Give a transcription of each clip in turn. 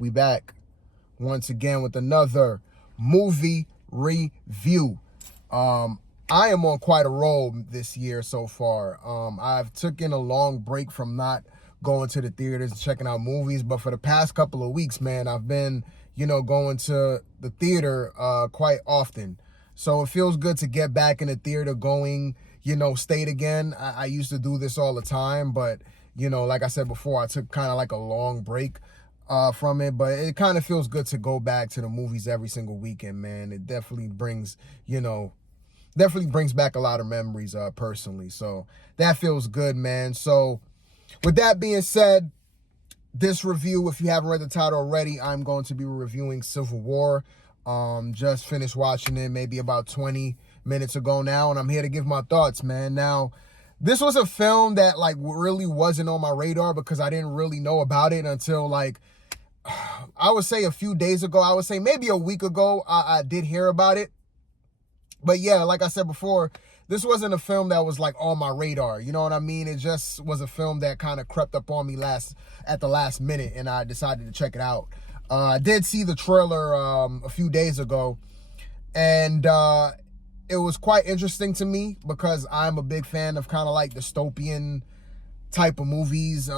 We back once again with another movie review. I am on quite a roll this year so far. I've taken a long break from not going to the theaters and checking out movies, but for the past couple of weeks, man, I've been, going to the theater quite often. So it feels good to get back in the theater going, state again. I used to do this all the time, but like I said before, I took kind of like a long break from it, but it kind of feels good to go back to the movies every single weekend, man. It definitely brings back a lot of memories personally. So that feels good, man. So with that being said, this review, if you haven't read the title already, I'm going to be reviewing Civil War. Just finished watching it maybe about 20 minutes ago now, and I'm here to give my thoughts, man. Now, this was a film that really wasn't on my radar because I didn't really know about it until I would say a few days ago. I would say maybe a week ago I did hear about it. But yeah, like I said before, this wasn't a film that was on my radar. You know what I mean? It just was a film that kind of crept up on me at the last minute, and I decided to check it out. I did see the trailer a few days ago, and it was quite interesting to me because I'm a big fan of kind of dystopian type of movies,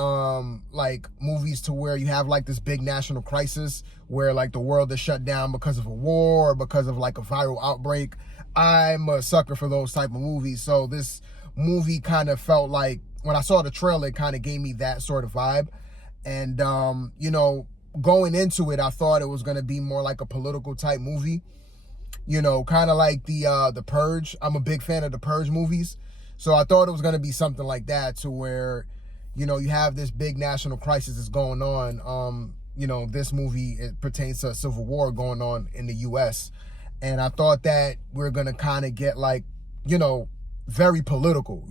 movies to where you have this big national crisis where the world is shut down because of a war or because of a viral outbreak. I'm a sucker for those type of movies. So this movie kind of felt when I saw the trailer, it kind of gave me that sort of vibe. And, going into it, I thought it was going to be more like a political type movie, kind of like the Purge. I'm a big fan of the Purge movies. So I thought it was going to be something like that, to where, you have this big national crisis that's going on. This movie, it pertains to a civil war going on in the U.S. And I thought that we're going to kind of get very political,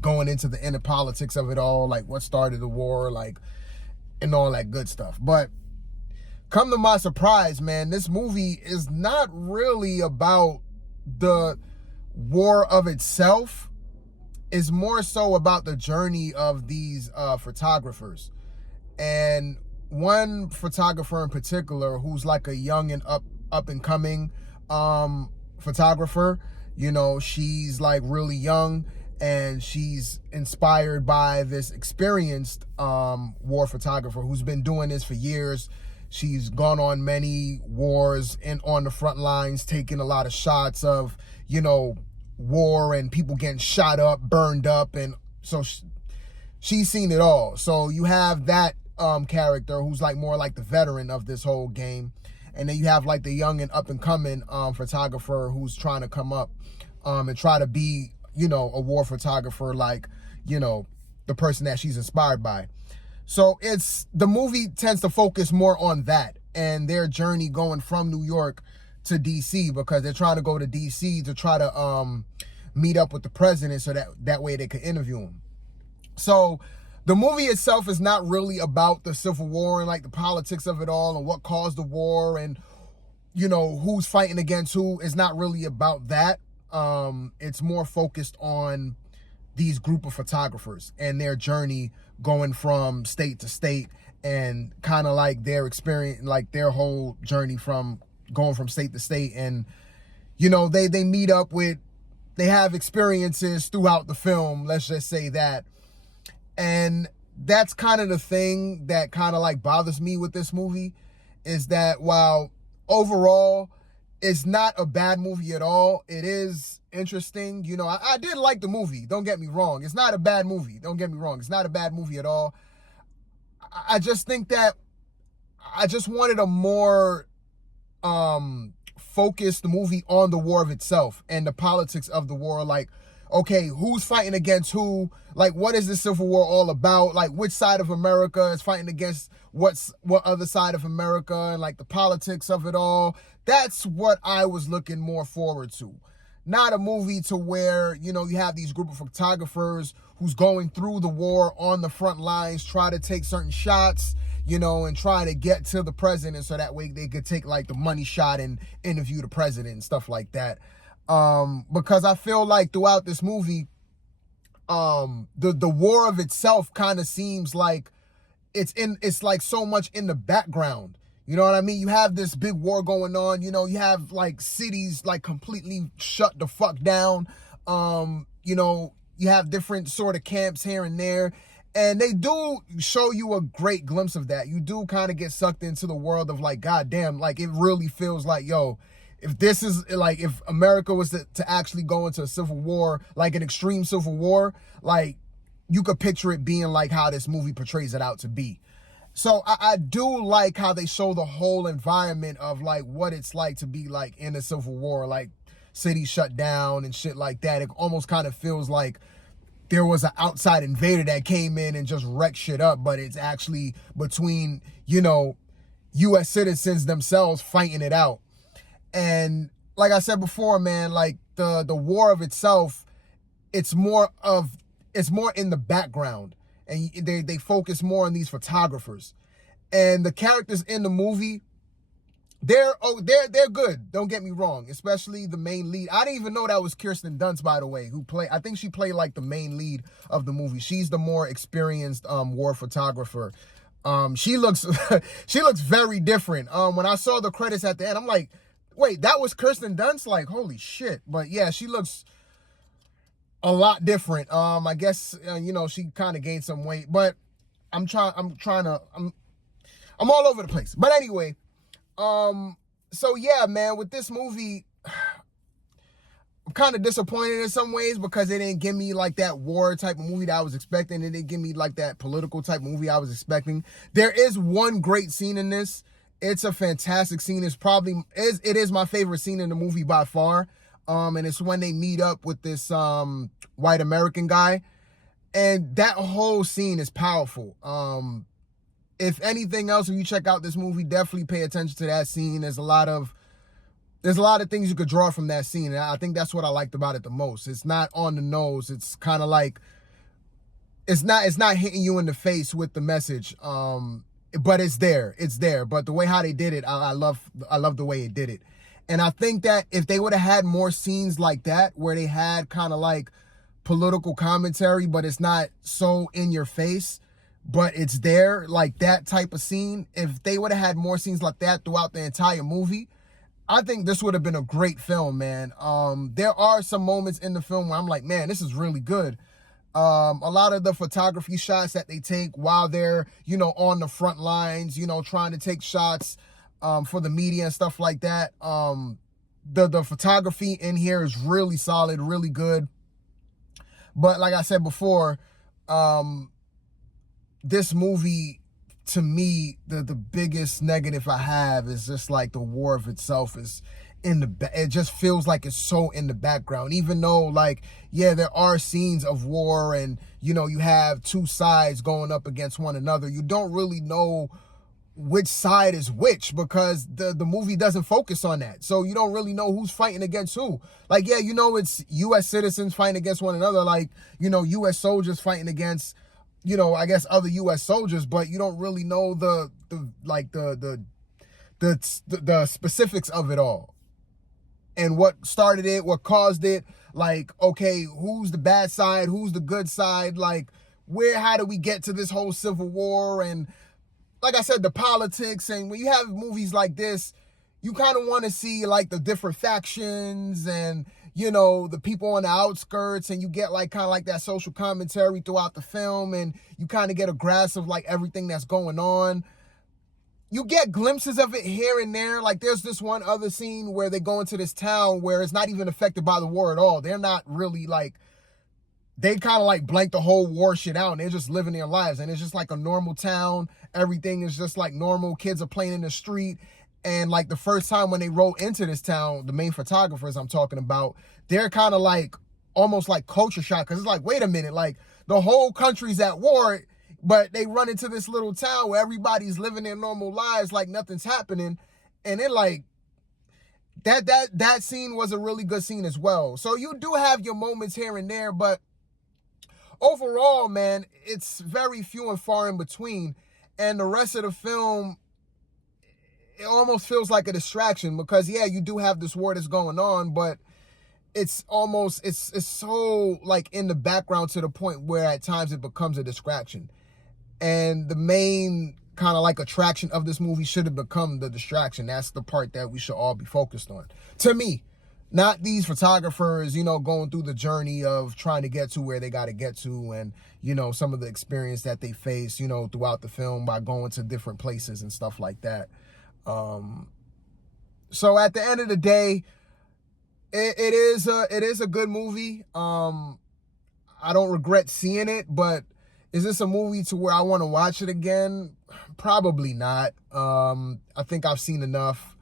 going into the inner politics of it all, what started the war, and all that good stuff. But come to my surprise, man, this movie is not really about the war of itself. It's more so about the journey of these photographers. And one photographer in particular, who's a young and up and coming photographer, she's really young, and she's inspired by this experienced war photographer who's been doing this for years. She's gone on many wars and on the front lines, taking a lot of shots of, war and people getting shot up, burned up. And so she's seen it all. So you have that character who's more the veteran of this whole game. And then you have the young and up and coming photographer who's trying to come up and try to be, a war photographer, the person that she's inspired by. So the movie tends to focus more on that and their journey going from New York to DC, because they're trying to go to DC to try to meet up with the president so that way they could interview him. So the movie itself is not really about the Civil War and the politics of it all and what caused the war and, who's fighting against who. It's not really about that. It's more focused on these group of photographers and their journey going from state to state, and kind of their experience, their whole journey from going from state to state. And, they meet up with, they have experiences throughout the film, let's just say that. And that's kind of the thing that kind of bothers me with this movie, is that while overall it's not a bad movie at all, it is interesting. I did like the movie. Don't get me wrong. It's not a bad movie. Don't get me wrong. It's not a bad movie at all. I just think that I just wanted a more focused movie on the war of itself and the politics of the war. Okay, who's fighting against who? What is the Civil War all about? Which side of America is fighting against what other side of America, and the politics of it all. That's what I was looking more forward to. Not a movie to where, you have these group of photographers who's going through the war on the front lines, try to take certain shots, and try to get to the president so that way they could take the money shot and interview the president and stuff like that. Because I feel throughout this movie, the war of itself kind of seems it's like so much in the background. You know what I mean? You have this big war going on. You know, you have like cities like completely shut the fuck down. You know, you have different sort of camps here and there. And they do show you a great glimpse of that. You do kind of get sucked into the world of like, goddamn, like it really feels like, yo, if this is like, if America was to actually go into a civil war, like an extreme civil war, like you could picture it being like how this movie portrays it out to be. So I do like how they show the whole environment of like what it's like to be like in a civil war, like cities shut down and shit like that. It almost kind of feels like there was an outside invader that came in and just wrecked shit up, but it's actually between, you know, U.S. citizens themselves fighting it out. And like I said before, man, like the war of itself, it's more in the background. And they focus more on these photographers, and the characters in the movie, they're good. Don't get me wrong, especially the main lead. I didn't even know that was Kirsten Dunst, by the way, I think she played like the main lead of the movie. She's the more experienced war photographer. She looks she looks very different. When I saw the credits at the end, I'm like, wait, that was Kirsten Dunst? Like, holy shit. But yeah, she looks a lot different. I guess you know, she kind of gained some weight, but I'm all over the place. But anyway, so yeah, man, with this movie, I'm kind of disappointed in some ways because it didn't give me like that war type of movie that I was expecting. It didn't give me like that political type movie I was expecting. There is one great scene in this. It's a fantastic scene. It is my favorite scene in the movie by far. And it's when they meet up with this white American guy, and that whole scene is powerful. If anything else, if you check out this movie, definitely pay attention to that scene. There's a lot of things you could draw from that scene, and I think that's what I liked about it the most. It's not on the nose. It's kind of like it's not hitting you in the face with the message. But it's there. But the way how they did it, I love the way it did it. And I think that if they would have had more scenes like that, where they had kind of like political commentary, but it's not so in your face, but it's there, like that type of scene, if they would have had more scenes like that throughout the entire movie, I think this would have been a great film, man. There are some moments in the film where I'm like, man, this is really good. A lot of the photography shots that they take while they're, you know, on the front lines, you know, trying to take shots for the media and stuff like that. The photography in here is really solid, really good. But like I said before, this movie, to me, the biggest negative I have is just like the war of itself is it just feels like it's so in the background, even though like, yeah, there are scenes of war and, you know, you have two sides going up against one another. You don't really know which side is which because the movie doesn't focus on that. So you don't really know who's fighting against who. Like, yeah, you know, it's U.S. citizens fighting against one another, like, you know, U.S. soldiers fighting against, you know, I guess other U.S. soldiers, but you don't really know the specifics of it all. And what started it, what caused it, like, okay, who's the bad side, who's the good side, like, how do we get to this whole civil war, and like I said, the politics. And when you have movies like this, you kind of want to see like the different factions and, you know, the people on the outskirts, and you get like kind of like that social commentary throughout the film, and you kind of get a grasp of like everything that's going on. You get glimpses of it here and there. Like there's this one other scene where they go into this town where it's not even affected by the war at all. They're not really like, they kind of like blank the whole war shit out, and they're just living their lives. And it's just like a normal town. Everything is just like normal. Kids are playing in the street. And like the first time when they roll into this town, the main photographers I'm talking about, they're kind of like almost like culture shock. Cause it's like, wait a minute, like the whole country's at war, but they run into this little town where everybody's living their normal lives like nothing's happening. And it like, that scene was a really good scene as well. So you do have your moments here and there, but overall, man, it's very few and far in between. And the rest of the film, it almost feels like a distraction because, yeah, you do have this war that's going on, but it's almost, it's so like in the background to the point where at times it becomes a distraction. And the main kind of like attraction of this movie should have become the distraction. That's the part that we should all be focused on. To me, not these photographers, you know, going through the journey of trying to get to where they got to get to, and, you know, some of the experience that they face, you know, throughout the film by going to different places and stuff like that. So at the end of the day, it is a good movie. I don't regret seeing it, but is this a movie to where I want to watch it again? Probably not. I think I've seen enough.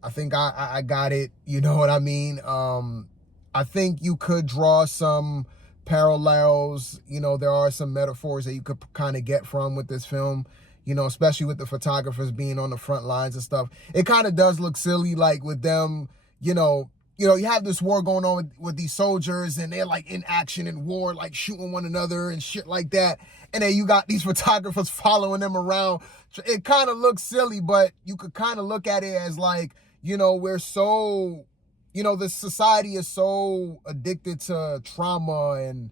I think I got it. You know what I mean? I think you could draw some parallels. You know, there are some metaphors that you could kind of get from with this film, you know, especially with the photographers being on the front lines and stuff. It kind of does look silly, like with them, you know, you have this war going on with these soldiers, and they're like in action in war, like shooting one another and shit like that. And then you got these photographers following them around. It kind of looks silly, but you could kind of look at it as like, you know, we're so, you know, the society is so addicted to trauma and,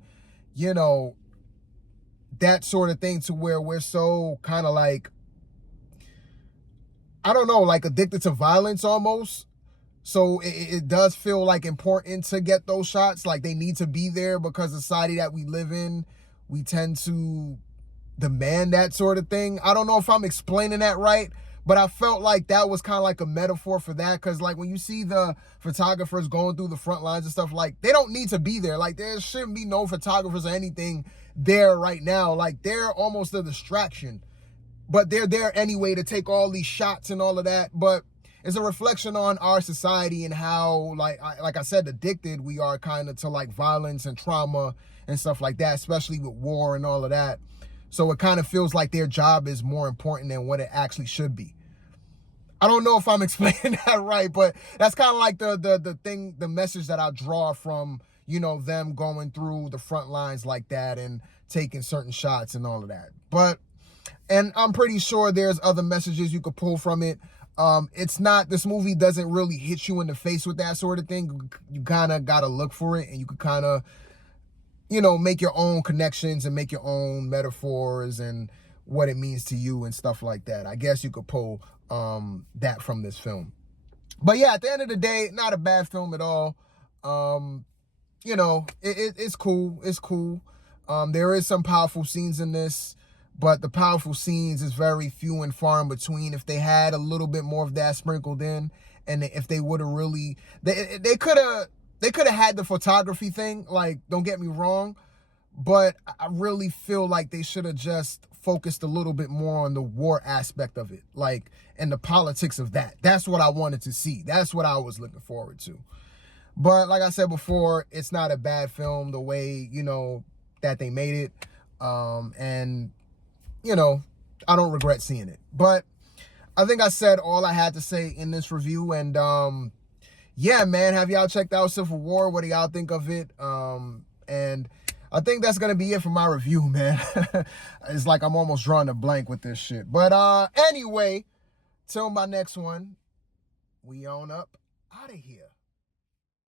you know, that sort of thing, to where we're so kind of like, I don't know, like addicted to violence almost. So it does feel like important to get those shots. Like they need to be there because the society that we live in, we tend to demand that sort of thing. I don't know if I'm explaining that right, but I felt like that was kind of like a metaphor for that. Because like when you see the photographers going through the front lines and stuff, like they don't need to be there. Like there shouldn't be no photographers or anything there right now. Like they're almost a distraction, but they're there anyway to take all these shots and all of that. But it's a reflection on our society and how, like I said, addicted we are kind of to like violence and trauma and stuff like that, especially with war and all of that. So it kind of feels like their job is more important than what it actually should be. I don't know if I'm explaining that right, but that's kind of like the message that I draw from, you know, them going through the front lines like that and taking certain shots and all of that. But, and I'm pretty sure there's other messages you could pull from it. It's not, this movie doesn't really hit you in the face with that sort of thing. You kind of got to look for it, and you could kind of, you know, make your own connections and make your own metaphors and what it means to you and stuff like that. I guess you could pull that from this film. But yeah, at the end of the day, not a bad film at all. You know, it's cool. It's cool. There is some powerful scenes in this, but the powerful scenes is very few and far in between. If they had a little bit more of that sprinkled in, and if they would have really, they could have had the photography thing, like, don't get me wrong, but I really feel like they should have just focused a little bit more on the war aspect of it, like, and the politics of that. That's what I wanted to see. That's what I was looking forward to. But like I said before, it's not a bad film the way, you know, that they made it. And, you know, I don't regret seeing it. But I think I said all I had to say in this review. And yeah, man, have y'all checked out Civil War? What do y'all think of it? And I think that's going to be it for my review, man. It's like I'm almost drawing a blank with this shit. But anyway, till my next one, we on up out of here.